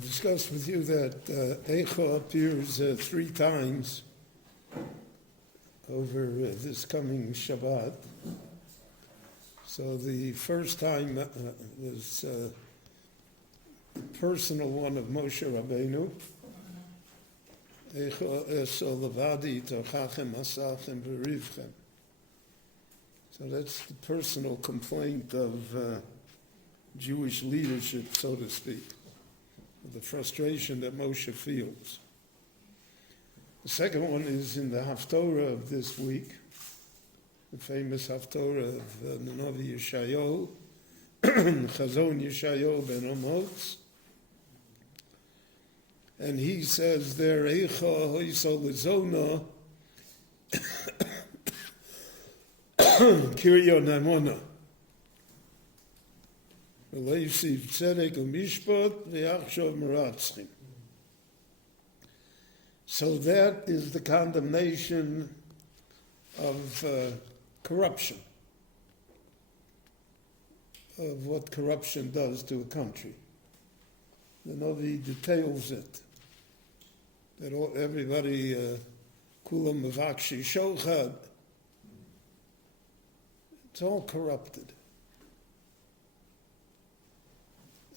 discussed with you that Eicha appears 3 times over this coming Shabbat. So the first time was the personal one of Moshe Rabbeinu. Eicha eso levadi torchachem asachem v'rivchem. So that's the personal complaint of Jewish leadership, so to speak, the frustration that Moshe feels. The second one is in the Haftorah of this week, the famous Haftorah of the Navi Yeshayahu, Chazon Yeshayahu ben Amotz. And he says there, Eicha hoiso lezona kiryo namona. V'leisiv tzedek u'mishpat v'yachshov meratzchim. So that is the condemnation of corruption, of what corruption does to a country. The Navi details it, that everybody, kulam mavakshi shochad, it's all corrupted.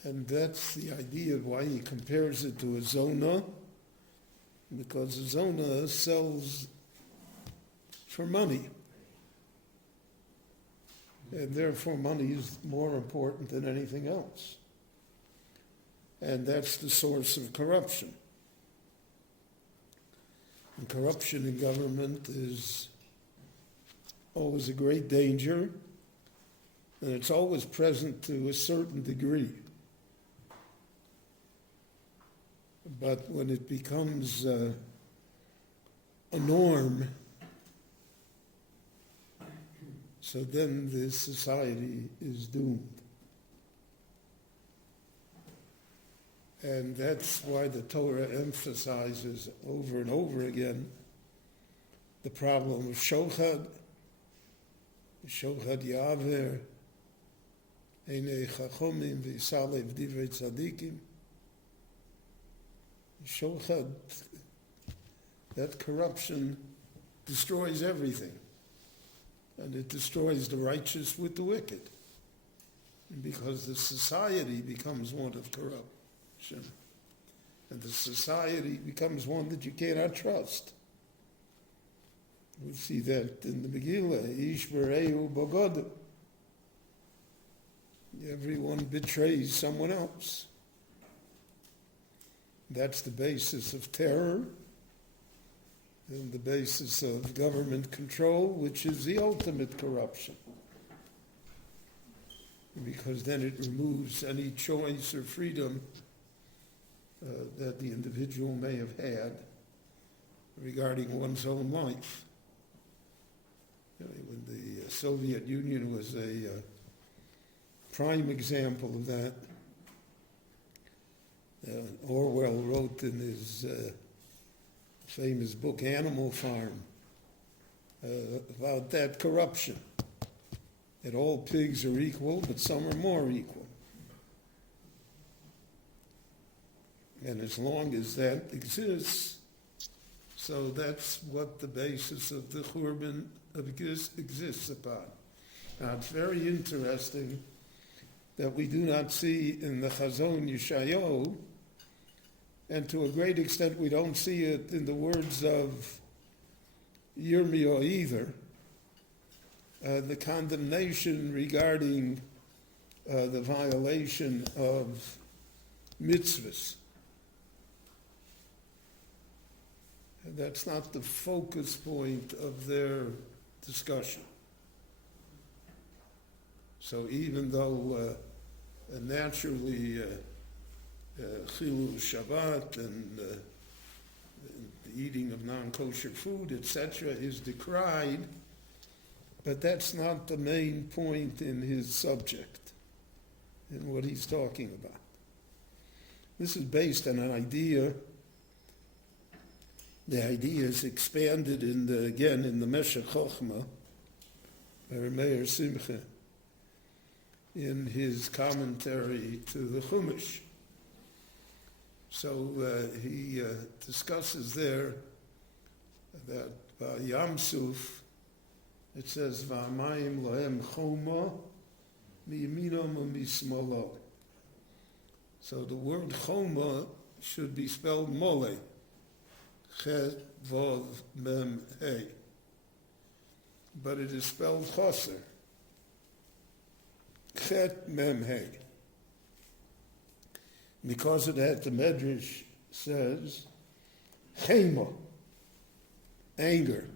And that's the idea of why he compares it to a zona, because a zona sells for money. And therefore money is more important than anything else. And that's the source of corruption. And corruption in government is always a great danger, and it's always present to a certain degree. But when it becomes a norm, so then the society is doomed. And that's why the Torah emphasizes over and over again the problem of shochad yaver, einei chachomim v'yisalev divrei tzadikim. Shochad, that corruption destroys everything. And it destroys the righteous with the wicked. Because the society becomes one of corruption. And the society becomes one that you cannot trust. We see that in the Megillah, Ish Bereu Bogodu. Everyone betrays someone else. That's the basis of terror and the basis of government control, which is the ultimate corruption. Because then it removes any choice or freedom that the individual may have had regarding one's own life. When the Soviet Union was a prime example of that, Orwell wrote in his famous book, Animal Farm, about that corruption, that all pigs are equal, but some are more equal. And as long as that exists, so that's what the basis of the Churban exists upon. Now it's very interesting that we do not see in the Chazon Yeshayahu, and to a great extent we don't see it in the words of Yirmiyahu either, the condemnation regarding the violation of mitzvahs. And that's not the focus point of their discussion. So even though naturally chilul Shabbat and the eating of non-kosher food, etc., is decried, but that's not the main point in his subject, in what he's talking about. This is based on an idea. The idea is expanded in the Meshech Chochmah by Meir Simcha in his commentary to the Chumash. So he discusses there that Yam Suf, it says, V'amayim lohem choma mi'yaminom u'mismolo. So the word choma should be spelled mole. Chet, Vav, Mem, Hey. But it is spelled choser. Chet, Mem, Hey. Because of that, the Medrash says, chema, anger.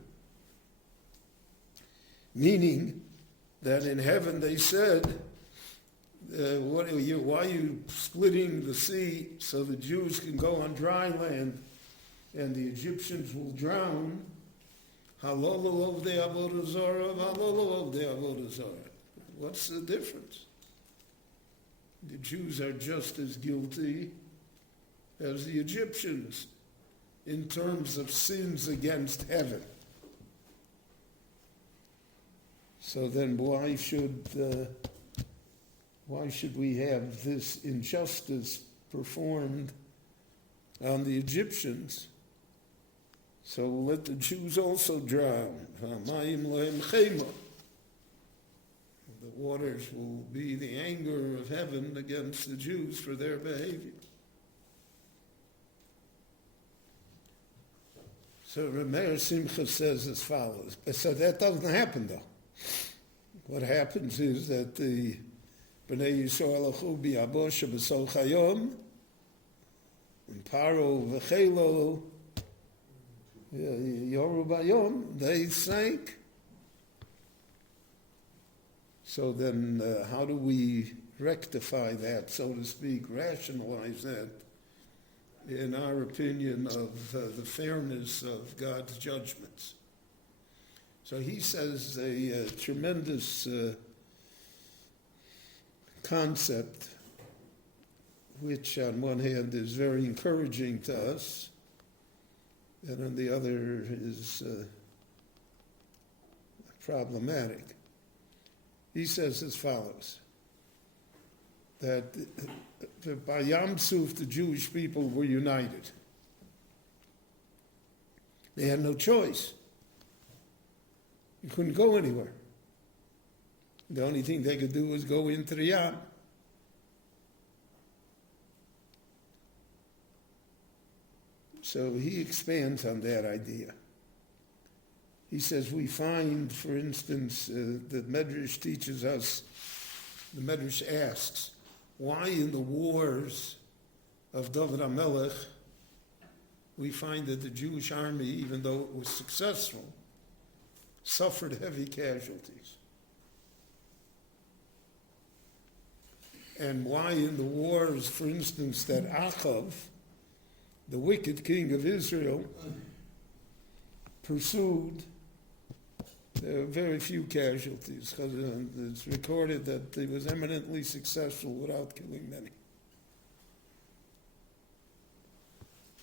Meaning that in heaven they said, why are you splitting the sea so the Jews can go on dry land and the Egyptians will drown? Halolo of the avodah zarah, halolo of the avodah zarah. What's the difference? The Jews are just as guilty as the Egyptians in terms of sins against heaven. So then why should we have this injustice performed on the Egyptians? So let the Jews also drown. The waters will be the anger of heaven against the Jews for their behavior. So Rameir Simcha says as follows. So that doesn't happen though. What happens is that the Bnei Yisrael achu bi'abosha b'sol chayom, and Paro v'chelo yoru bayom, they sank. So then how do we rectify that, so to speak, rationalize that, in our opinion, of the fairness of God's judgments? So he says a tremendous concept, which on one hand is very encouraging to us, and on the other is problematic. He says as follows, that by Yam Suf the Jewish people were united. They had no choice. You couldn't go anywhere. The only thing they could do was go into the Yam. So he expands on that idea. He says we find, for instance, that Medrash teaches us, the Medrash asks, why in the wars of David HaMelech we find that the Jewish army, even though it was successful, suffered heavy casualties? And why in the wars, for instance, that Achav, the wicked king of Israel, pursued, there were very few casualties, because it's recorded that he was eminently successful without killing many.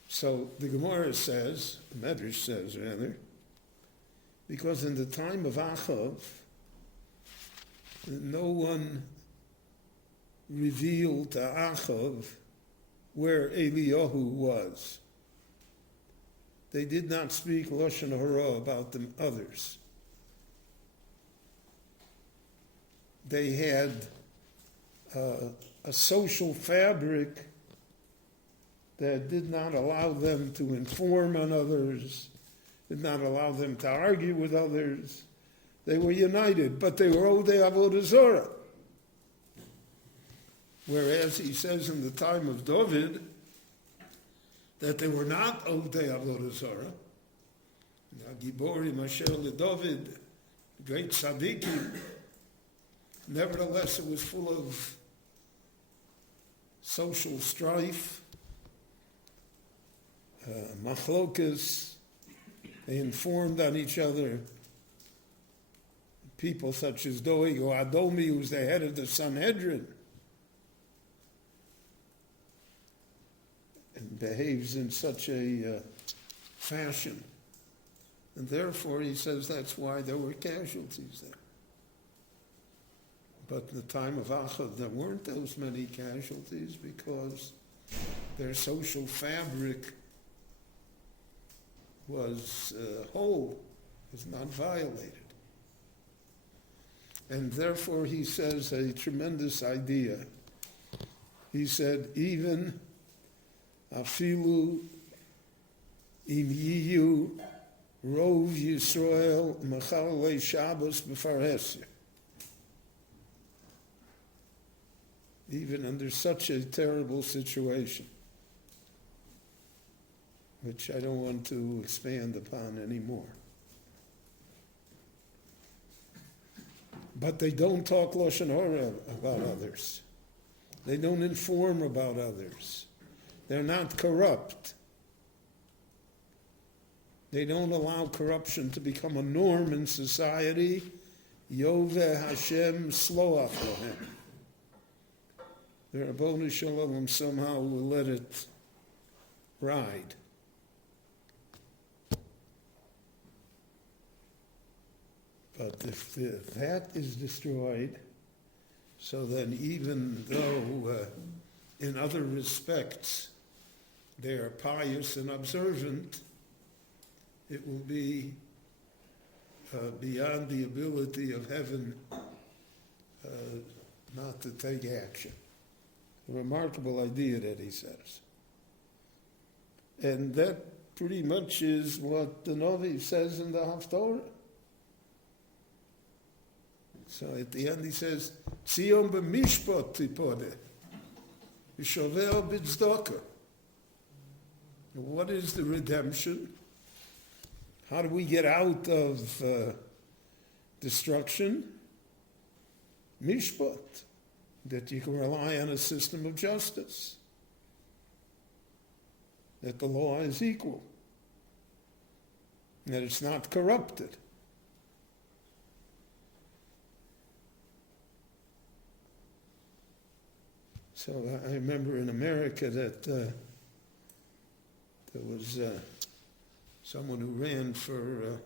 So the Gemara says, the Medrash says rather, because in the time of Achav, no one revealed to Achav where Eliyahu was. They did not speak Lashon Hara about the others. They had a social fabric that did not allow them to inform on others, did not allow them to argue with others. They were united, but they were Odei Avodah Zorah. Whereas he says in the time of David that they were not Odei Avodah Zorah. Giborim Asher LeDavid, great tzaddikim. Nevertheless, it was full of social strife, machlokas. They informed on each other. People such as Doeg or Adomi, who was the head of the Sanhedrin, and behaves in such a fashion. And therefore, he says that's why there were casualties there. But in the time of Achav, there weren't those many casualties because their social fabric was whole, was not violated. And therefore, he says a tremendous idea. He said, even afilu im yiyu rov Yisrael mechalei Shabbos b'farhesia. Even under such a terrible situation, which I don't want to expand upon anymore. But they don't talk Lashon Hara about others. They don't inform about others. They're not corrupt. They don't allow corruption to become a norm in society. Yoveh Hashem sloach lohem. The Rabbanu Shalom somehow will let it ride. But if that is destroyed, so then even though in other respects they are pious and observant, it will be beyond the ability of heaven not to take action. A remarkable idea that he says. And that pretty much is what the Novi says in the Haftorah. So at the end he says, Tzion b'mishpat tipodeh, v'shover b'tzedakah. What is the redemption? How do we get out of destruction? Mishpat, that you can rely on a system of justice, that the law is equal, that it's not corrupted. So I remember in America that there was someone who ran for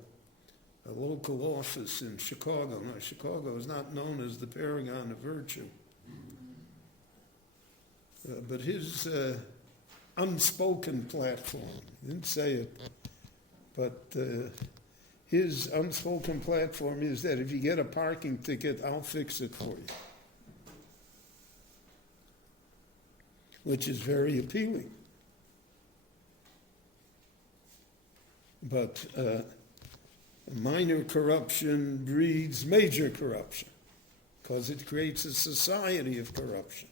a local office in Chicago. Now, Chicago is not known as the paragon of virtue. But his unspoken platform, he didn't say it, but his unspoken platform is that if you get a parking ticket, I'll fix it for you. Which is very appealing. But minor corruption breeds major corruption because it creates a society of corruption.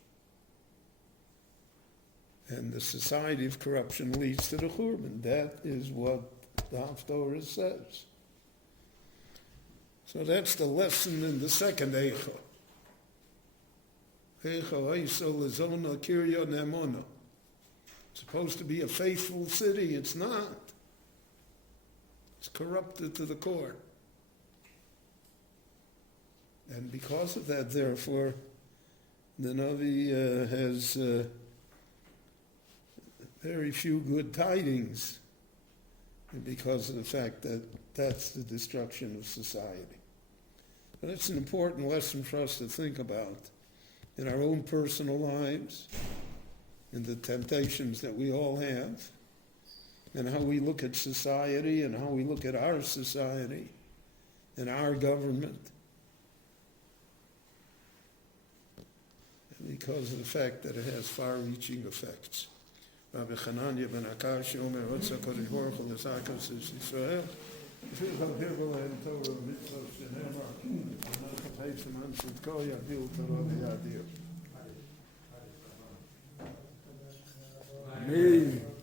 And the society of corruption leads to the Churban. That is what the Haftorah says. So that's the lesson in the second Eicha. It's supposed to be a faithful city. It's not. It's corrupted to the core. And because of that, therefore, the Navi has very few good tidings because of the fact that that's the destruction of society. But it's an important lesson for us to think about in our own personal lives, in the temptations that we all have, and how we look at society and how we look at our society and our government. And because of the fact that it has far-reaching effects. Rabbi Chananya ben Akash, Omer Rotza Kodesh Baruch Hu L'Zakos Yisrael, Yisrael HaBirba Lehem Torah Mitzvah Shenemar, Anach Siman Shitko Yadil Torah V'Yadir. Amen.